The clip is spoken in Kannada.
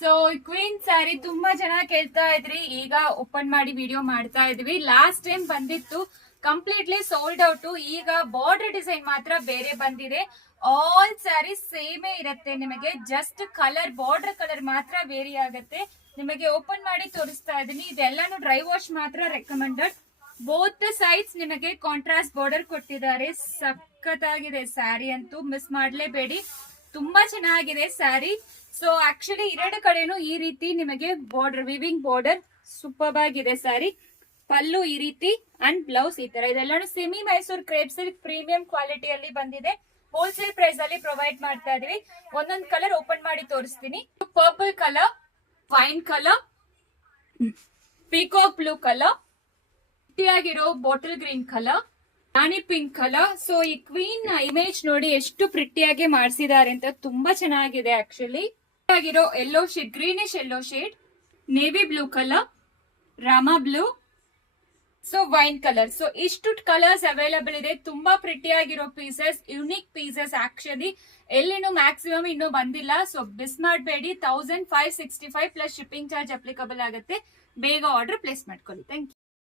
ಸೊ ಕ್ವೀನ್ ಸ್ಯಾರಿ ತುಂಬಾ ಜನ ಕೇಳ್ತಾ ಇದ್ರಿ, ಈಗ ಓಪನ್ ಮಾಡಿ ವಿಡಿಯೋ ಮಾಡ್ತಾ ಇದ್ವಿ. ಲಾಸ್ಟ್ ಟೈಮ್ ಬಂದಿತ್ತು ಕಂಪ್ಲೀಟ್ಲಿ ಸೋಲ್ಡ್ ಔಟ್. ಈಗ ಬಾರ್ಡರ್ ಡಿಸೈನ್ ಮಾತ್ರ ಬೇರೆ ಬಂದಿದೆ. ಆಲ್ ಸ್ಯಾರಿ ಸೇಮೇ ಇರುತ್ತೆ ನಿಮಗೆ, ಜಸ್ಟ್ ಕಲರ್ ಬಾರ್ಡರ್ ಕಲರ್ ಮಾತ್ರ ವೇರಿ ಆಗುತ್ತೆ. ನಿಮಗೆ ಓಪನ್ ಮಾಡಿ ತೋರಿಸ್ತಾ ಇದೀನಿ. ಇದೆಲ್ಲಾನು ಡ್ರೈ ವಾಶ್ ಮಾತ್ರ ರೆಕಮೆಂಡೆಡ್. ಬೋತ್ ಸೈಡ್ಸ್ ನಿಮಗೆ ಕಾಂಟ್ರಾಸ್ಟ್ ಬಾರ್ಡರ್ ಕೊಟ್ಟಿದ್ದಾರೆ. ಸಖತ್ತಾಗಿದೆ ಸ್ಯಾರಿ ಅಂತೂ, ಮಿಸ್ ಮಾಡ್ಲೇಬೇಡಿ. ತುಂಬಾ ಚೆನ್ನಾಗಿದೆ ಸ್ಯಾರಿ. ಸೊ ಆಕ್ಚುಲಿ ಎರಡು ಕಡೆನೂ ಈ ರೀತಿ ನಿಮಗೆ ಬಾರ್ಡರ್, ವಿವಿಂಗ್ ಬಾರ್ಡರ್ ಸೂಪರ್ ಆಗಿದೆ ಸ್ಯಾರಿ. ಪಲ್ಲು ಈ ರೀತಿ ಅಂಡ್ ಬ್ಲೌಸ್ ಈ ತರ. ಇದೆಲ್ಲಾನು semi Mysore crepe silk premium ಕ್ವಾಲಿಟಿಯಲ್ಲಿ ಬಂದಿದೆ. ಹೋಲ್ಸೇಲ್ ಪ್ರೈಸ್ ಅಲ್ಲಿ ಪ್ರೊವೈಡ್ ಮಾಡ್ತಾ ಇದೀವಿ. ಒಂದೊಂದು ಕಲರ್ ಓಪನ್ ಮಾಡಿ ತೋರಿಸ್ತೀನಿ. Purple colour, wine colour, peacock blue colour, ಆಗಿರೋ bottle green colour, rani pink colour. So ಈ ಕ್ವೀನ್ ಇಮೇಜ್ ನೋಡಿ ಎಷ್ಟು ಪ್ರಿಟ್ಟಿಯಾಗಿ ಮಾಡಿಸಿದ್ದಾರೆ ಅಂತ, ತುಂಬಾ ಚೆನ್ನಾಗಿದೆ ಆಕ್ಚುಲಿ. ಆಗಿರೋ yellow shade, greenish yellow shade, navy blue colour, Rama blue, so wine colour. So ಇಷ್ಟು ಕಲರ್ಸ್ ಅವೈಲಬಲ್ ಇದೆ. ತುಂಬಾ ಪ್ರಿಟಿ ಆಗಿರೋ ಪೀಸಸ್, ಯುನಿಕ್ ಪೀಸಸ್ ಆಕ್ಚುಲಿ. ಎಲ್ಲಿನೂ ಮ್ಯಾಕ್ಸಿಮಮ್ ಇನ್ನೂ ಬಂದಿಲ್ಲ. ಸೊ ಮಿಸ್ ಮಾಡಬೇಡಿ. 1565 ಪ್ಲಸ್ ಶಿಪ್ಪಿಂಗ್ ಚಾರ್ಜ್ ಅಪ್ಲಿಕಬಲ್ ಆಗುತ್ತೆ. ಬೇಗ ಆರ್ಡರ್ ಪ್ಲೇಸ್ ಮಾಡ್ಕೊಳ್ಳಿ. Thank you.